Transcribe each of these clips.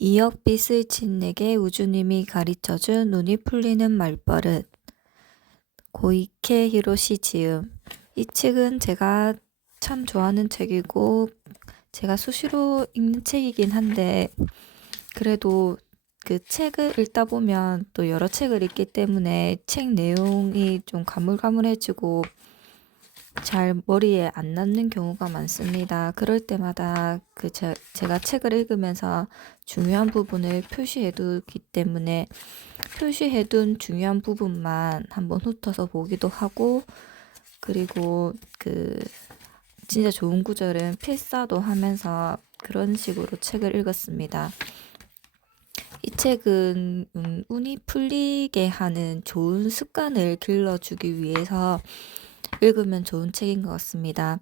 2억 빛을 친 내게 우주님이 가르쳐준 눈이 풀리는 말버릇. 고이케 히로시 지음. 이 책은 제가 참 좋아하는 책이고 제가 수시로 읽는 책이긴 한데 그래도 그 책을 읽다 보면 또 여러 책을 읽기 때문에 책 내용이 좀 가물가물해지고 잘 머리에 안 남는 경우가 많습니다. 그럴 때마다 제가 책을 읽으면서 중요한 부분을 표시해두기 때문에 표시해둔 중요한 부분만 한번 훑어서 보기도 하고, 그리고 진짜 좋은 구절은 필사도 하면서 그런 식으로 책을 읽었습니다. 이 책은 운이 풀리게 하는 좋은 습관을 길러주기 위해서 읽으면 좋은 책인 것 같습니다.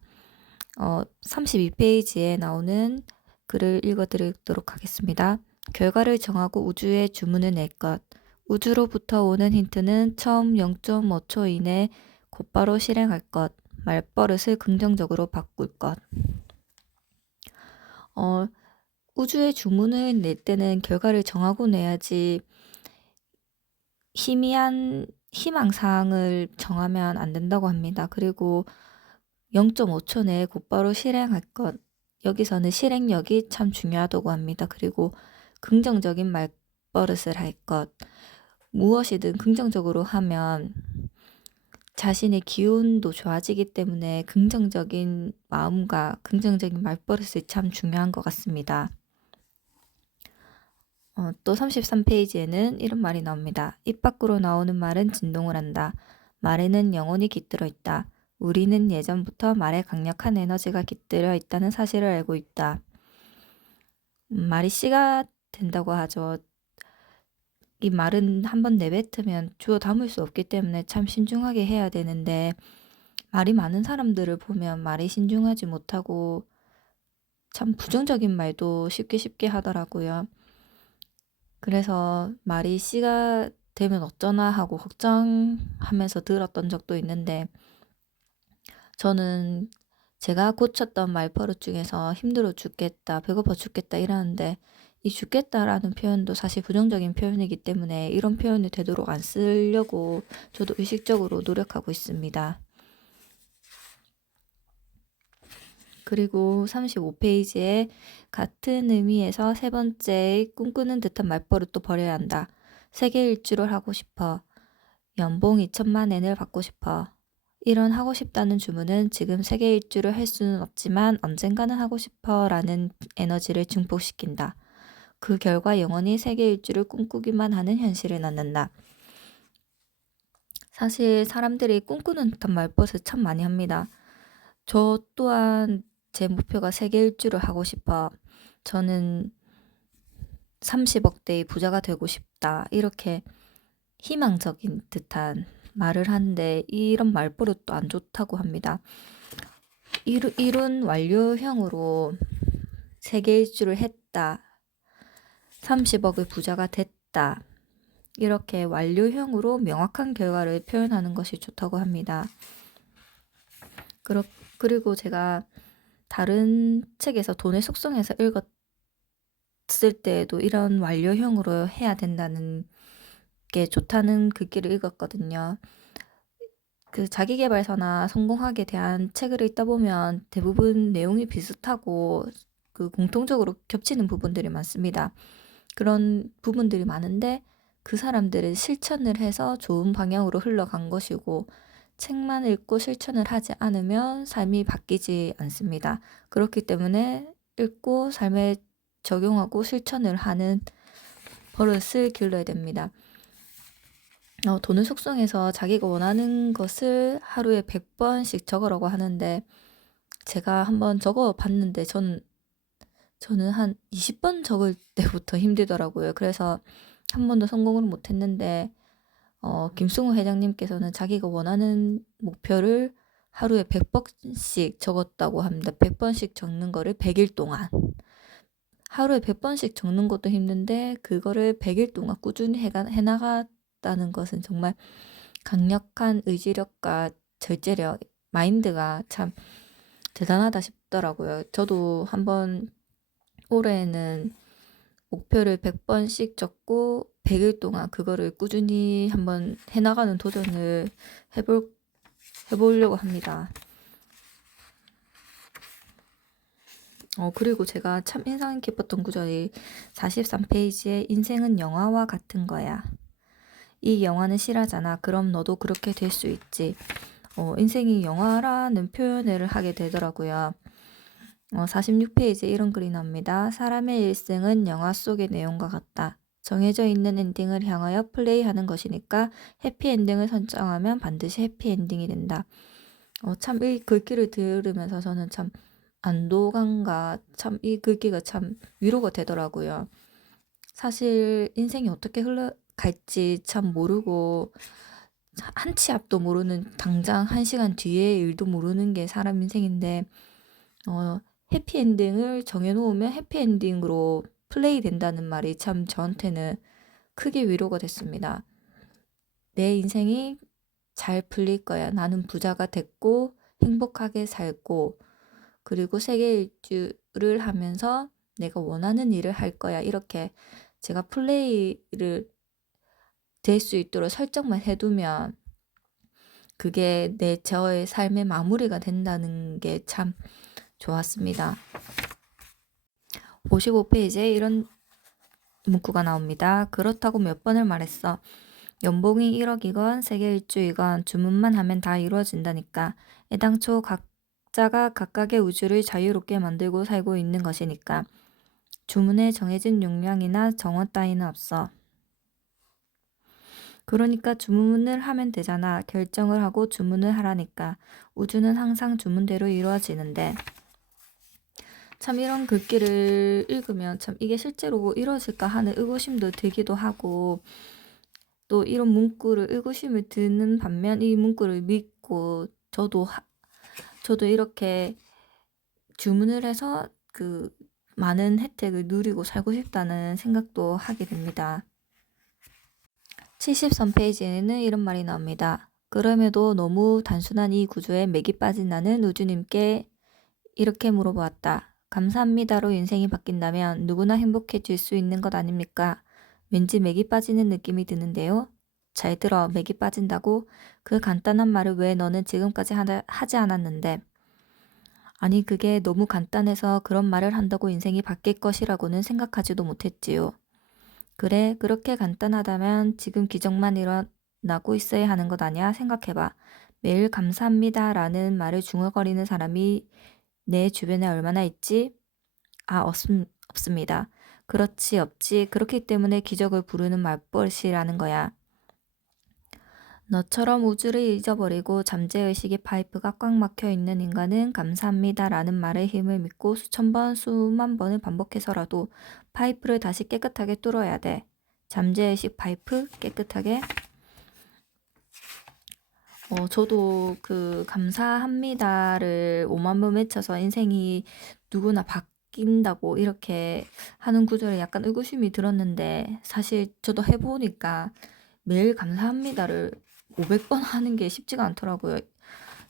32페이지에 나오는 글을 읽어드리도록 하겠습니다. 결과를 정하고 우주에 주문을 낼 것. 우주로부터 오는 힌트는 처음 0.5초 이내 곧바로 실행할 것. 말버릇을 긍정적으로 바꿀 것. 우주에 주문을 낼 때는 결과를 정하고 내야지 희미한 희망사항을 정하면 안 된다고 합니다. 그리고 0.5초 내에 곧바로 실행할 것. 여기서는 실행력이 참 중요하다고 합니다. 그리고 긍정적인 말버릇을 할 것. 무엇이든 긍정적으로 하면 자신의 기운도 좋아지기 때문에 긍정적인 마음과 긍정적인 말버릇이 참 중요한 것 같습니다. 또 33페이지에는 이런 말이 나옵니다. 입 밖으로 나오는 말은 진동을 한다. 말에는 영혼이 깃들어 있다. 우리는 예전부터 말에 강력한 에너지가 깃들어 있다는 사실을 알고 있다. 말이 씨가 된다고 하죠. 이 말은 한번 내뱉으면 주워 담을 수 없기 때문에 참 신중하게 해야 되는데 말이 많은 사람들을 보면 말이 신중하지 못하고 참 부정적인 말도 쉽게 하더라고요. 그래서 말이 씨가 되면 어쩌나 하고 걱정하면서 들었던 적도 있는데 저는 제가 고쳤던 말버릇 중에서 힘들어 죽겠다, 배고파 죽겠다 이러는데 이 죽겠다라는 표현도 사실 부정적인 표현이기 때문에 이런 표현이 되도록 안 쓰려고 저도 의식적으로 노력하고 있습니다. 그리고 35페이지에 같은 의미에서 세 번째 꿈꾸는 듯한 말버릇도 버려야 한다. 세계 일주를 하고 싶어. 연봉 2천만 엔을 받고 싶어. 이런 하고 싶다는 주문은 지금 세계 일주를 할 수는 없지만 언젠가는 하고 싶어 라는 에너지를 증폭시킨다. 그 결과 영원히 세계 일주를 꿈꾸기만 하는 현실을 낳는다. 사실 사람들이 꿈꾸는 듯한 말버릇을 참 많이 합니다. 저 또한 제 목표가 세계 일주를 하고 싶어. 저는 30억대의 부자가 되고 싶다. 이렇게 희망적인 듯한 말을 하는데 이런 말버릇도 안 좋다고 합니다. 이룬 완료형으로 세계 일주를 했다. 30억의 부자가 됐다. 이렇게 완료형으로 명확한 결과를 표현하는 것이 좋다고 합니다. 그리고 제가 다른 책에서 돈의 속성에서 읽었을 때에도 이런 완료형으로 해야 된다는 게 좋다는 글귀를 읽었거든요. 자기계발서나 성공학에 대한 책을 읽다 보면 대부분 내용이 비슷하고 공통적으로 겹치는 부분들이 많습니다. 그런 부분들이 많은데 그 사람들은 실천을 해서 좋은 방향으로 흘러간 것이고 책만 읽고 실천을 하지 않으면 삶이 바뀌지 않습니다. 그렇기 때문에 읽고 삶에 적용하고 실천을 하는 버릇을 길러야 됩니다. 돈을 속성해서 자기가 원하는 것을 하루에 100번씩 적으라고 하는데 제가 한번 적어 봤는데 저는 한 20번 적을 때부터 힘들더라고요. 그래서 한 번도 성공을 못 했는데 김승우 회장님께서는 자기가 원하는 목표를 하루에 100번씩 적었다고 합니다. 100번씩 적는 거를 100일 동안. 하루에 100번씩 적는 것도 힘든데 그거를 100일 동안 꾸준히 해나갔다는 것은 정말 강력한 의지력과 절제력, 마인드가 참 대단하다 싶더라고요. 저도 한번 올해는 목표를 100번씩 적고 100일 동안 그거를 꾸준히 한번 해나가는 도전을 해보려고 합니다. 그리고 제가 참 인상 깊었던 구절이 43페이지에 인생은 영화와 같은 거야. 이 영화는 실화잖아. 그럼 너도 그렇게 될 수 있지. 인생이 영화라는 표현을 하게 되더라고요. 46페이지에 이런 글이 나옵니다. 사람의 일생은 영화 속의 내용과 같다. 정해져 있는 엔딩을 향하여 플레이하는 것이니까 해피엔딩을 선정하면 반드시 해피엔딩이 된다. 참 이 글귀를 들으면서 저는 참 안도감과 참 이 글귀가 참 위로가 되더라고요. 사실 인생이 어떻게 흘러갈지 참 모르고 한 치 앞도 모르는 당장 1시간 뒤의 일도 모르는 게 사람 인생인데 해피엔딩을 정해놓으면 해피엔딩으로 플레이 된다는 말이 참 저한테는 크게 위로가 됐습니다. 내 인생이 잘 풀릴 거야. 나는 부자가 됐고 행복하게 살고 그리고 세계 일주를 하면서 내가 원하는 일을 할 거야. 이렇게 제가 플레이를 될 수 있도록 설정만 해두면 그게 저의 삶의 마무리가 된다는 게 참 좋았습니다. 55페이지에 이런 문구가 나옵니다. 그렇다고 몇 번을 말했어. 연봉이 1억이건 세계 일주이건 주문만 하면 다 이루어진다니까. 애당초 각자가 각각의 우주를 자유롭게 만들고 살고 있는 것이니까. 주문에 정해진 용량이나 정원 따위는 없어. 그러니까 주문을 하면 되잖아. 결정을 하고 주문을 하라니까. 우주는 항상 주문대로 이루어지는데. 참 이런 글귀를 읽으면 참 이게 실제로 이루어질까 하는 의구심도 들기도 하고 또 이런 문구를 의구심을 드는 반면 이 문구를 믿고 저도 이렇게 주문을 해서 그 많은 혜택을 누리고 살고 싶다는 생각도 하게 됩니다. 73페이지에는 이런 말이 나옵니다. 그럼에도 너무 단순한 이 구조에 맥이 빠진 나는 우주님께 이렇게 물어보았다. 감사합니다로 인생이 바뀐다면 누구나 행복해질 수 있는 것 아닙니까? 왠지 맥이 빠지는 느낌이 드는데요. 잘 들어, 맥이 빠진다고? 그 간단한 말을 왜 너는 지금까지 하지 않았는데? 아니, 그게 너무 간단해서 그런 말을 한다고 인생이 바뀔 것이라고는 생각하지도 못했지요. 그래, 그렇게 간단하다면 지금 기적만 일어나고 있어야 하는 것 아니야? 생각해봐. 매일 감사합니다 라는 말을 중얼거리는 사람이 내 주변에 얼마나 있지? 없습니다. 그렇지, 없지. 그렇기 때문에 기적을 부르는 말벗이라는 거야. 너처럼 우주를 잊어버리고 잠재의식의 파이프가 꽉 막혀 있는 인간은 감사합니다 라는 말의 힘을 믿고 수천 번, 수만 번을 반복해서라도 파이프를 다시 깨끗하게 뚫어야 돼. 잠재의식 파이프 깨끗하게. 저도 그 감사합니다를 5만 번 외쳐서 인생이 누구나 바뀐다고 이렇게 하는 구절에 약간 의구심이 들었는데 사실 저도 해보니까 매일 감사합니다를 500번 하는 게 쉽지가 않더라고요.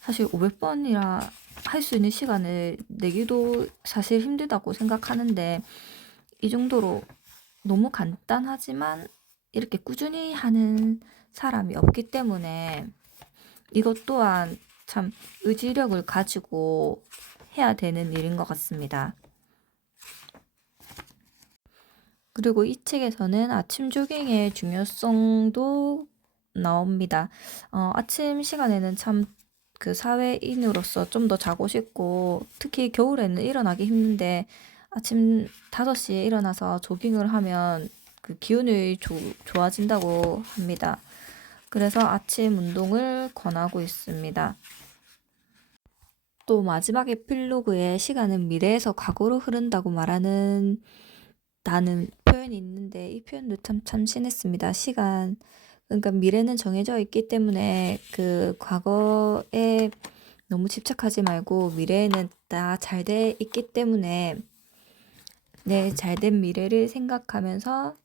사실 500번이라 할 수 있는 시간을 내기도 사실 힘들다고 생각하는데 이 정도로 너무 간단하지만 이렇게 꾸준히 하는 사람이 없기 때문에 이것 또한 참 의지력을 가지고 해야 되는 일인 것 같습니다. 그리고 이 책에서는 아침 조깅의 중요성도 나옵니다. 아침 시간에는 참 그 사회인으로서 좀 더 자고 싶고 특히 겨울에는 일어나기 힘든데 아침 5시에 일어나서 조깅을 하면 그 기운이 좋아진다고 합니다. 그래서 아침 운동을 권하고 있습니다. 또 마지막 에필로그에 시간은 미래에서 과거로 흐른다고 말하는 표현이 있는데 이 표현도 참 참신했습니다. 그러니까 미래는 정해져 있기 때문에 그 과거에 너무 집착하지 말고 미래에는 다 잘 돼 있기 때문에 내 잘된 미래를 생각하면서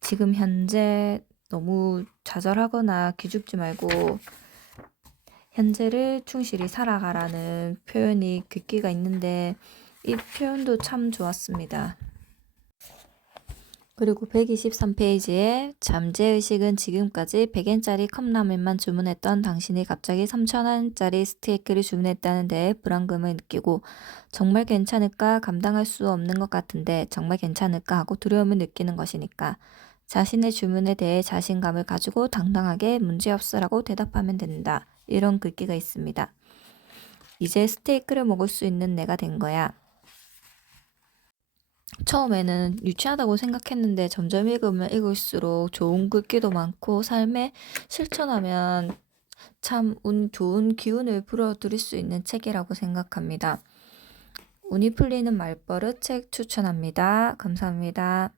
지금 현재 너무 좌절하거나 기죽지 말고 현재를 충실히 살아가라는 표현이 글귀가 있는데 이 표현도 참 좋았습니다. 그리고 123페이지에 잠재의식은 지금까지 100엔짜리 컵라면만 주문했던 당신이 갑자기 3,000원짜리 스테이크를 주문했다는 데에 불안감을 느끼고 정말 괜찮을까 감당할 수 없는 것 같은데 정말 괜찮을까 하고 두려움을 느끼는 것이니까 자신의 주문에 대해 자신감을 가지고 당당하게 문제없으라고 대답하면 된다. 이런 글귀가 있습니다. 이제 스테이크를 먹을 수 있는 내가 된 거야. 처음에는 유치하다고 생각했는데 점점 읽으면 읽을수록 좋은 글귀도 많고 삶에 실천하면 참 운 좋은 기운을 불어들일 수 있는 책이라고 생각합니다. 운이 풀리는 말버릇 책 추천합니다. 감사합니다.